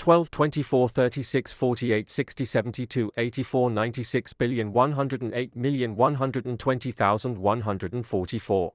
12, 24, 36, 48, 60, 72, 84, 96 billion 108 million 120,144.